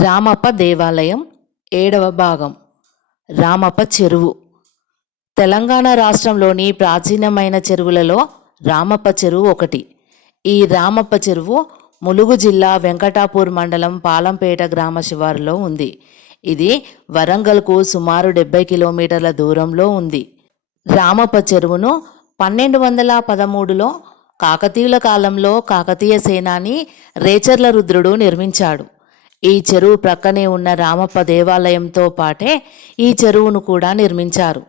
రామప్ప దేవాలయం ఏడవ భాగం. రామప్ప చెరువు. తెలంగాణ రాష్ట్రంలోని ప్రాచీనమైన చెరువులలో రామప్ప చెరువు ఒకటి. ఈ రామప్ప చెరువు ములుగు జిల్లా వెంకటాపూర్ మండలం పాలంపేట గ్రామ శివారులో ఉంది. ఇది వరంగల్కు సుమారు డెబ్బై కిలోమీటర్ల దూరంలో ఉంది. రామప్ప చెరువును పన్నెండు వందల పదమూడులో కాకతీయుల కాలంలో కాకతీయ సేనాని రేచర్ల రుద్రుడు నిర్మించాడు. ఈ చెరువు ప్రక్కనే ఉన్న రామప్ప దేవాలయంతో పాటే ఈ చెరువును కూడా నిర్మించారు.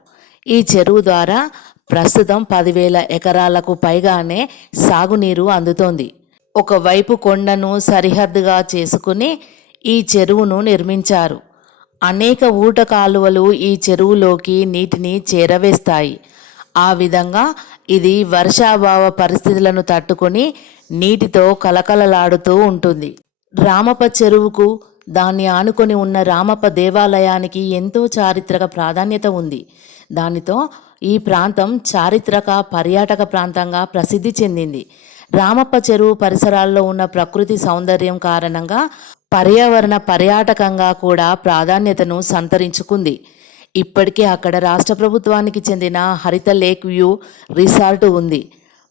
ఈ చెరువు ద్వారా ప్రస్తుతం పదివేల ఎకరాలకు పైగానే సాగునీరు అందుతోంది. ఒకవైపు కొండను సరిహద్దుగా చేసుకుని ఈ చెరువును నిర్మించారు. అనేక ఊట కాలువలు ఈ చెరువులోకి నీటిని చేరవేస్తాయి. ఆ విధంగా ఇది వర్షాభావ పరిస్థితులను తట్టుకొని నీటితో కలకలలాడుతూ ఉంటుంది. రామప్ప చెరువుకు దాన్ని ఆనుకొని ఉన్న రామప్ప దేవాలయానికి ఎంతో చారిత్రక ప్రాధాన్యత ఉంది. దానితో ఈ ప్రాంతం చారిత్రక పర్యాటక ప్రాంతంగా ప్రసిద్ధి చెందింది. రామప్ప చెరువు పరిసరాల్లో ఉన్న ప్రకృతి సౌందర్యం కారణంగా పర్యావరణ పర్యాటకంగా కూడా ప్రాధాన్యతను సంతరించుకుంది. ఇప్పటికే అక్కడ రాష్ట్ర ప్రభుత్వానికి చెందిన హరిత లేక్ వ్యూ రిసార్ట్ ఉంది.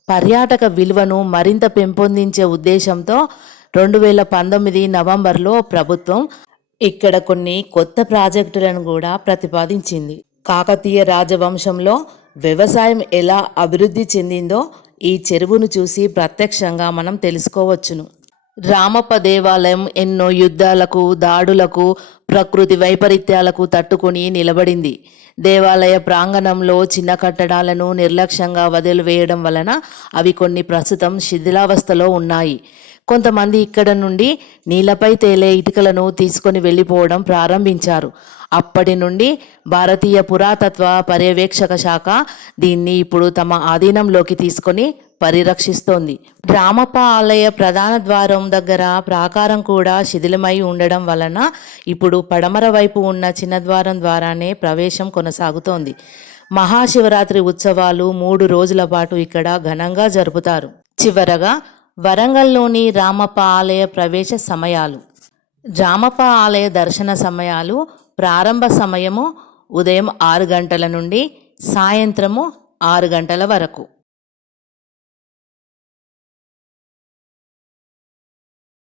పర్యాటక విలువను మరింత పెంపొందించే ఉద్దేశంతో రెండు వేల పంతొమ్మిది నవంబర్లో ప్రభుత్వం ఇక్కడ కొన్ని కొత్త ప్రాజెక్టులను కూడా ప్రతిపాదించింది. కాకతీయ రాజవంశంలో వ్యవసాయం ఎలా అభివృద్ధి చెందిందో ఈ చెరువును చూసి ప్రత్యక్షంగా మనం తెలుసుకోవచ్చును. రామప్ప దేవాలయం ఎన్నో యుద్ధాలకు దాడులకు ప్రకృతి వైపరీత్యాలకు తట్టుకొని నిలబడింది. దేవాలయ ప్రాంగణంలో చిన్న కట్టడాలను నిర్లక్ష్యంగా వదిలివేయడం వలన అవి కొన్ని ప్రస్తుతం శిథిలావస్థలో ఉన్నాయి. కొంతమంది ఇక్కడ నుండి నీళ్ళపై తేలే ఇటుకలను తీసుకొని వెళ్ళిపోవడం ప్రారంభించారు. అప్పటి నుండి భారతీయ పురాతత్వ పర్యవేక్షక శాఖ దీన్ని ఇప్పుడు తమ ఆధీనంలోకి తీసుకొని పరిరక్షిస్తోంది. రామప్ప ఆలయ ప్రధాన ద్వారం దగ్గర ప్రాకారం కూడా శిథిలమై ఉండడం వలన ఇప్పుడు పడమర వైపు ఉన్న చిన్న ద్వారం ద్వారానే ప్రవేశం కొనసాగుతోంది. మహాశివరాత్రి ఉత్సవాలు మూడు రోజుల పాటు ఇక్కడ ఘనంగా జరుపుతారు. చివరగా వరంగల్లోని రామప్ప ఆలయ ప్రవేశ సమయాలు. రామప్ప ఆలయ దర్శన సమయాలు ప్రారంభ సమయము ఉదయం ఆరు గంటల నుండి సాయంత్రము ఆరు గంటల వరకు.